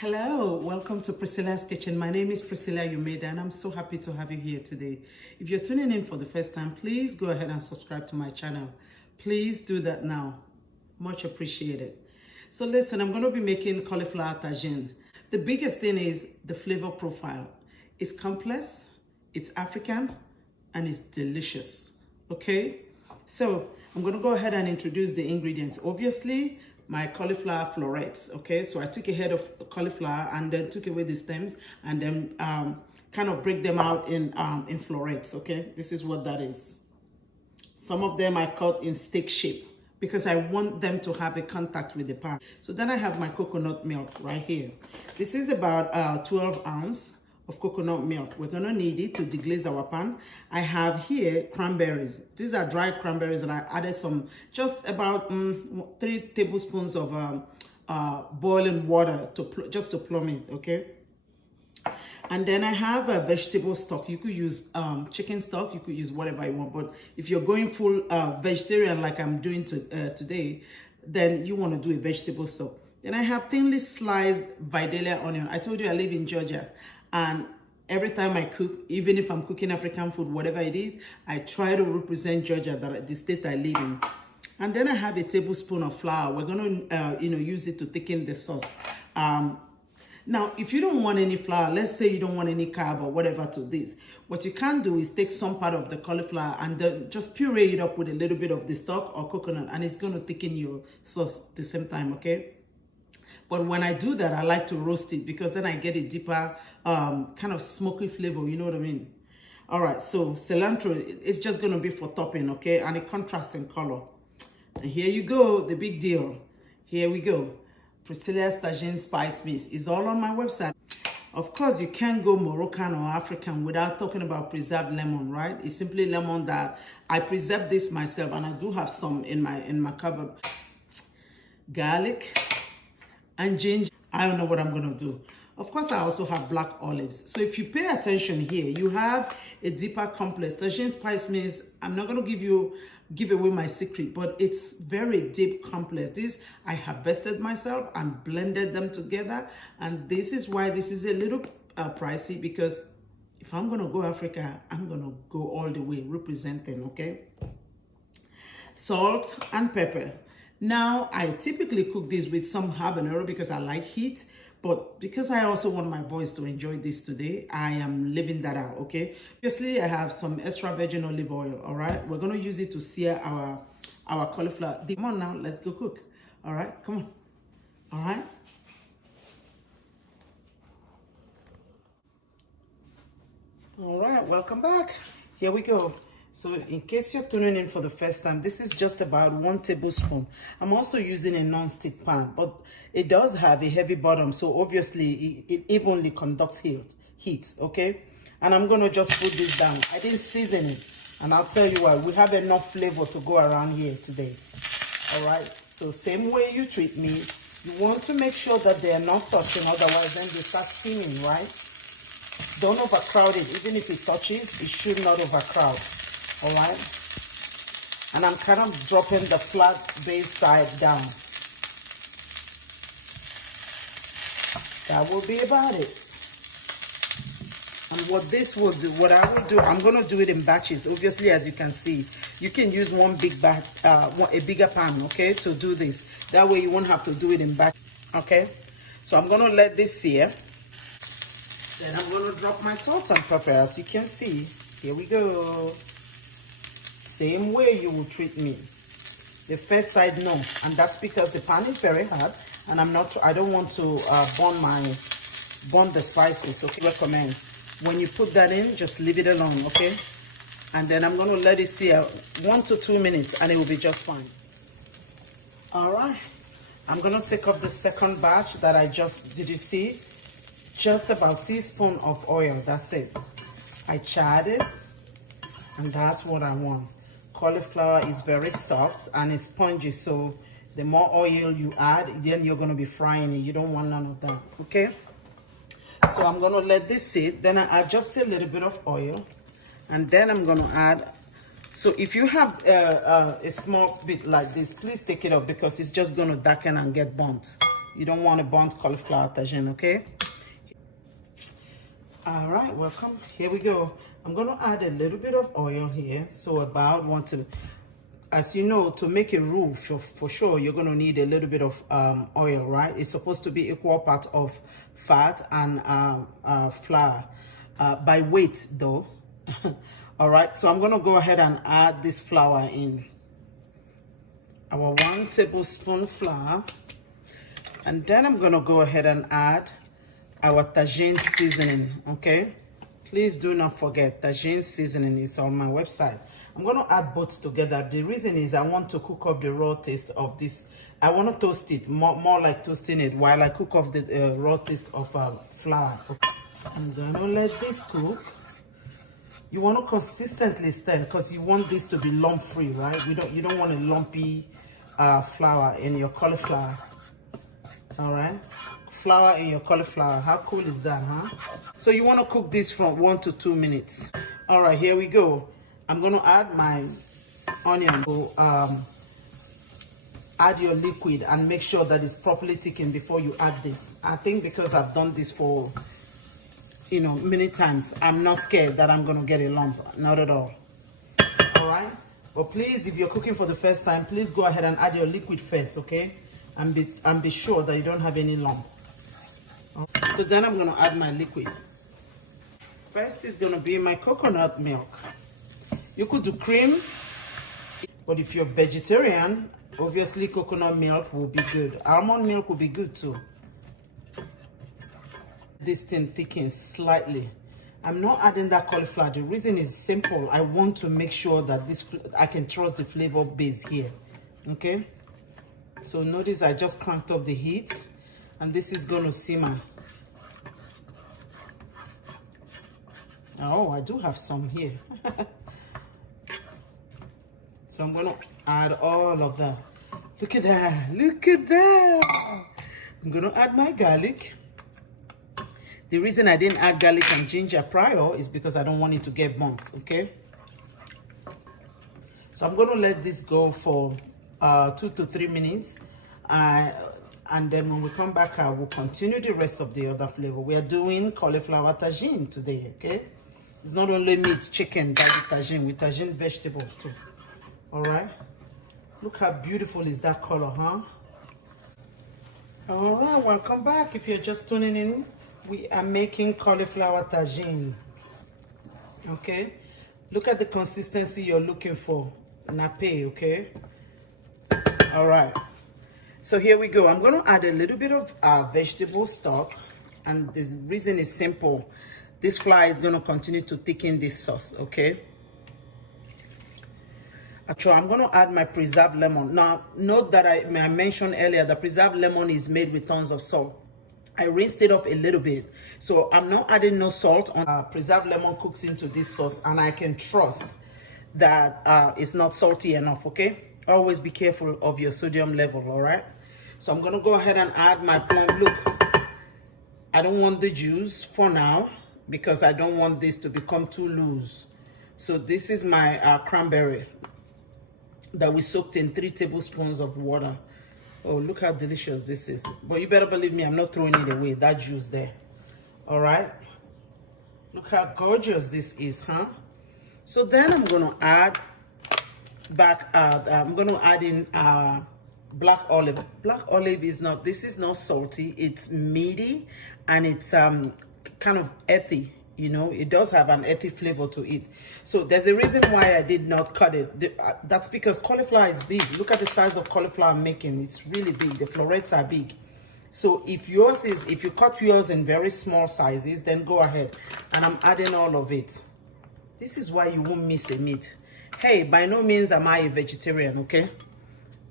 Hello, welcome to Priscilla's Kitchen. My name is Priscilla Umeda and I'm so happy to have you here today. If you're tuning in for the first time, please go ahead and subscribe to my channel. Please do that now. Much appreciated. So listen, I'm going to be making cauliflower tagine. The biggest thing is the flavor profile. It's complex, it's African, and it's delicious. Okay? So I'm going to go ahead and introduce the ingredients. Obviously, my cauliflower florets. Okay, so I took a head of cauliflower and then took away the stems and then kind of break them out in florets. Okay, this is what that is. Some of them I cut in stick shape because I want them to have a contact with the pan. So then I have my coconut milk right here. This is about 12 ounces of coconut milk. We're gonna need it to deglaze our pan. I have here cranberries. These are dry cranberries and I added some, just about 3 tablespoons of boiling water just to plum it, okay? And then I have a vegetable stock. You could use chicken stock, you could use whatever you want, but if you're going full vegetarian like I'm doing today, then you wanna do a vegetable stock. Then I have thinly sliced Vidalia onion. I told you I live in Georgia. And every time I cook, even if I'm cooking African food, whatever it is, I try to represent Georgia, the state I live in. And then I have a tablespoon of flour. We're gonna, use it to thicken the sauce. Now, if you don't want any flour, let's say you don't want any carb or whatever to this, what you can do is take some part of the cauliflower and then just puree it up with a little bit of the stock or coconut, and it's gonna thicken your sauce at the same time, okay? But when I do that, I like to roast it because then I get a deeper kind of smoky flavor, you know what I mean? All right, so cilantro, it's just gonna be for topping, okay? And a contrasting color. And here you go, the big deal. Here we go. Priscilla's Tagine Spice Mix is all on my website. Of course, you can't go Moroccan or African without talking about preserved lemon, right? It's simply lemon that I preserve this myself, and I do have some in my cupboard. Garlic and ginger. I don't know what I'm gonna do. Of course, I also have black olives. So if you pay attention here, you have a deeper complex. Tagine Spice Mix, I'm not gonna give away my secret, but it's very deep complex. This, I harvested myself and blended them together. And this is why this is a little pricey, because if I'm gonna go Africa, I'm gonna go all the way, representing, okay? Salt and pepper. Now, I typically cook this with some habanero because I like heat, but because I also want my boys to enjoy this today, I am leaving that out, okay? Obviously, I have some extra virgin olive oil, all right? We're gonna use it to sear our cauliflower. Come on now, let's go cook, all right? Come on, all right? All right, welcome back. Here we go. So in case you're tuning in for the first time, this is just about 1 tablespoon. I'm also using a non-stick pan, but it does have a heavy bottom, so obviously it evenly conducts heat, okay? And I'm gonna just put this down. I didn't season it, and I'll tell you why. We have enough flavor to go around here today, all right? So same way you treat me, you want to make sure that they are not touching, otherwise then they start steaming, right? Don't overcrowd it. Even if it touches, it should not overcrowd. All right, and I'm kind of dropping the flat base side down. That will be about it. And what this will do, what I will do, I'm gonna do it in batches. Obviously, as you can see, you can use one big batch, a bigger pan, okay, to do this. That way you won't have to do it in batch, okay? So I'm gonna let this sear. Then I'm gonna drop my salt and pepper, as you can see. Here we go. Same way you will treat me. The first side, no, and that's because the pan is very hot, and I don't want to burn the spices. Okay, recommend when you put that in, just leave it alone, okay? And then I'm gonna let it sear 1 to 2 minutes, and it will be just fine. All right, I'm gonna take off the second batch that I just did. You see, just about a teaspoon of oil. That's it. I charred it, and that's what I want. Cauliflower is very soft and it's spongy, so the more oil you add, then you're going to be frying it. You don't want none of that, okay? So I'm going to let this sit. Then I add just a little bit of oil, and then I'm going to add. So if you have a small bit like this, please take it off because it's just going to darken and get burnt. You don't want a burnt cauliflower tagine, okay? All right, welcome. Here we go. I'm going to add a little bit of oil here. So about want to, as you know, to make a roux, for sure, you're going to need a little bit of oil, right? It's supposed to be equal part of fat and flour by weight, though. All right, so I'm going to go ahead and add this flour in. Our 1 tablespoon flour. And then I'm going to go ahead and add our tagine seasoning, okay? Please do not forget, tagine seasoning is on my website. I'm going to add both together. The reason is I want to cook off the raw taste of this. I want to toast it, more like toasting it while I cook off the raw taste of flour. Okay. I'm going to let this cook. You want to consistently stir because you want this to be lump free, right? You don't want a lumpy flour in your cauliflower. All right, flour in your cauliflower. How cool is that, huh? So you want to cook this from 1 to 2 minutes. All right, here we go. I'm going to add my onion. So, add your liquid and make sure that it's properly thickened before you add this. I think because I've done this for, you know, many times, I'm not scared that I'm going to get a lump. Not at all. All right, but please, if you're cooking for the first time, please go ahead and add your liquid first, okay? And be sure that you don't have any lump. So then I'm going to add my liquid. First is going to be my coconut milk. You could do cream, but if you're vegetarian, obviously coconut milk will be good. Almond milk will be good too. This thing thickens slightly. I'm not adding that cauliflower. The reason is simple. I want to make sure that I can trust the flavor base here. Okay? So notice I just cranked up the heat and this is going to simmer. Oh, I do have some here. So I'm going to add all of that. Look at that. Look at that. I'm going to add my garlic. The reason I didn't add garlic and ginger prior is because I don't want it to get burnt, okay? So I'm going to let this go for 2 to 3 minutes. And then when we come back, I will continue the rest of the other flavor. We are doing cauliflower tagine today, okay? It's not only meat, chicken, but with tagine. We tagine vegetables too. All right? Look how beautiful is that color, huh? All right, welcome back. If you're just tuning in, we are making cauliflower tagine. Okay? Look at the consistency you're looking for. Nappe, okay? All right. So here we go. I'm going to add a little bit of vegetable stock. And the reason is simple. This flour is going to continue to thicken this sauce, okay? So I'm going to add my preserved lemon. Now, note that I mentioned earlier that preserved lemon is made with tons of salt. I rinsed it up a little bit. So I'm not adding no salt. Preserved lemon cooks into this sauce and I can trust that it's not salty enough, okay? Always be careful of your sodium level, all right? So I'm going to go ahead and add my plum. Look, I don't want the juice for now because I don't want this to become too loose. So this is my cranberry that we soaked in 3 tablespoons of water. Oh, look how delicious this is. But you better believe me, I'm not throwing it away, that juice there. All right? Look how gorgeous this is, huh? So then I'm going to add I'm going to add in black olive. Black olive is not, this is not salty. It's meaty and it's kind of earthy. You know, it does have an earthy flavor to it. So there's a reason why I did not cut it. That's because cauliflower is big. Look at the size of cauliflower I'm making. It's really big. The florets are big. So if you cut yours in very small sizes, then go ahead. And I'm adding all of it. This is why you won't miss a meat. Hey, by no means am I a vegetarian, okay?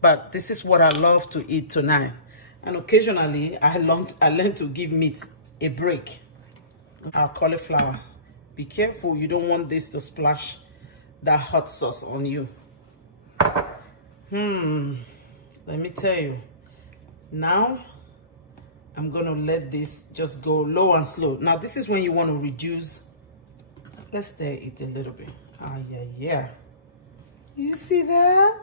But this is what I love to eat tonight. And occasionally, I learn to give meat a break. Our cauliflower. Be careful, you don't want this to splash that hot sauce on you. Let me tell you. Now, I'm gonna let this just go low and slow. Now, this is when you want to reduce. Let's stir it a little bit. Yeah. You see that?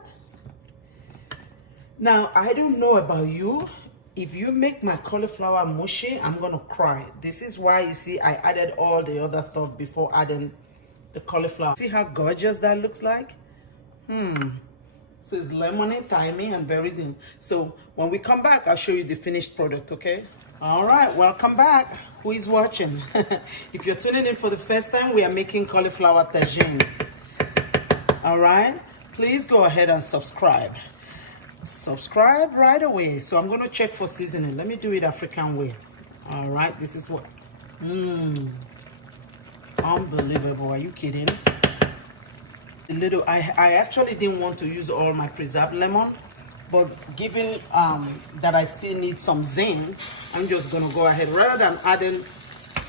Now, I don't know about you. If you make my cauliflower mushy, I'm gonna cry. This is why you see I added all the other stuff before adding the cauliflower. See how gorgeous that looks like? So it's lemony, thymy, and berry in. So when we come back, I'll show you the finished product, okay? All right, welcome back. Who is watching? If you're tuning in for the first time, we are making cauliflower tagine. All right, please go ahead and subscribe. Subscribe right away. So I'm going to check for seasoning. Let me do it African way. All right, this is what. Unbelievable. Are you kidding? A little. I actually didn't want to use all my preserved lemon, but given that I still need some zing, I'm just going to go ahead rather than adding.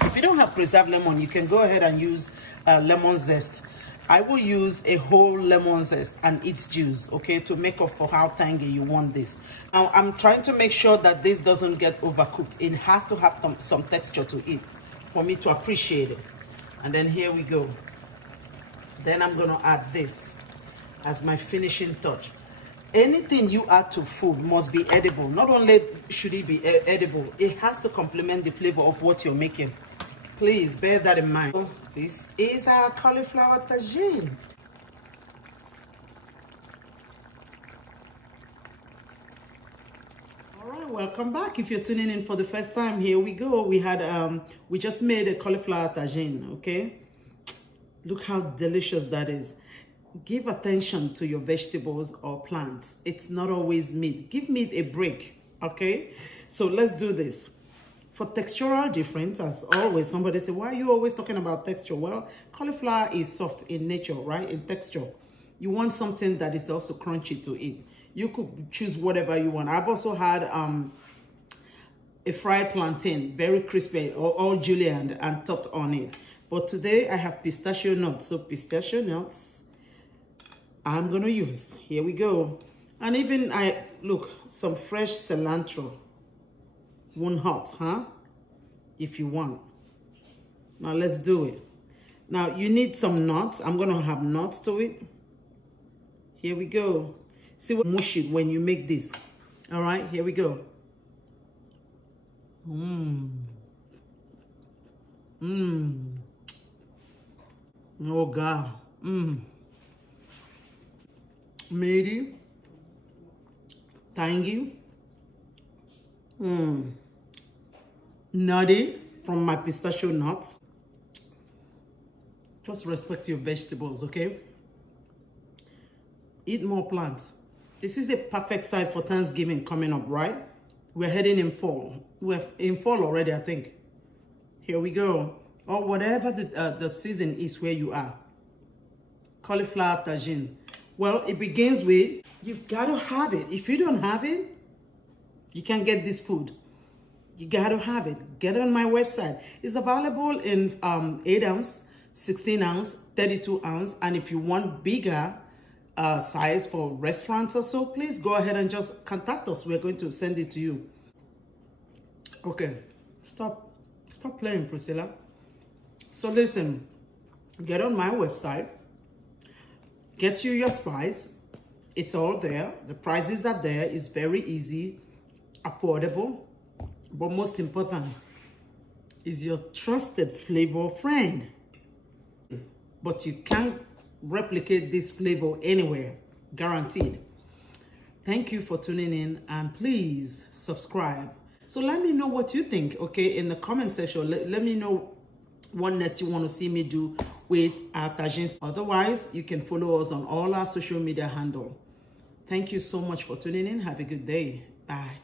If you don't have preserved lemon, you can go ahead and use lemon zest. I will use a whole lemon zest and its juice, okay, to make up for how tangy you want this. Now, I'm trying to make sure that this doesn't get overcooked. It has to have some texture to it for me to appreciate it. And then here we go. Then I'm going to add this as my finishing touch. Anything you add to food must be edible. Not only should it be edible, it has to complement the flavor of what you're making. Please bear that in mind. This is our cauliflower tagine. All right, welcome back. If you're tuning in for the first time, here we go. We just made a cauliflower tagine, okay? Look how delicious that is. Give attention to your vegetables or plants. It's not always meat. Give meat a break, okay? So let's do this. For textural difference, as always, somebody say, why are you always talking about texture? Well, cauliflower is soft in nature, right? In texture. You want something that is also crunchy to eat. You could choose whatever you want. I've also had a fried plantain, very crispy, all julienne and topped on it. But today I have pistachio nuts. So pistachio nuts, I'm gonna use. Here we go. And even look, some fresh cilantro. One hot, huh? If you want. Now let's do it. Now you need some nuts. I'm gonna have nuts to it. Here we go. See what mush it when you make this. All right, here we go. Oh God. Meaty. Tangy. Nutty from my pistachio nuts. Just respect your vegetables, okay? Eat more plants. This is a perfect side for Thanksgiving coming up, right? We're heading in fall. We're in fall already, I think. Here we go. Or whatever the season is where you are. Cauliflower tagine. Well, it begins with, you've got to have it. If you don't have it, you can't get this food. You gotta have it. Get it on my website. It's available in 8 ounce, 16 ounce, 32 ounce. And if you want bigger size for restaurants or so, please go ahead and just contact us. We're going to send it to you. Okay, stop playing, Priscilla. So listen, get on my website. Get you your spice. It's all there. The prices are there. It's very easy, affordable. But most important is your trusted flavor friend. But you can't replicate this flavor anywhere, guaranteed. Thank you for tuning in, and please subscribe. So let me know what you think, okay, in the comment section. Let me know what next you want to see me do with our tagines. Otherwise, you can follow us on all our social media handle. Thank you so much for tuning in. Have a good day. Bye.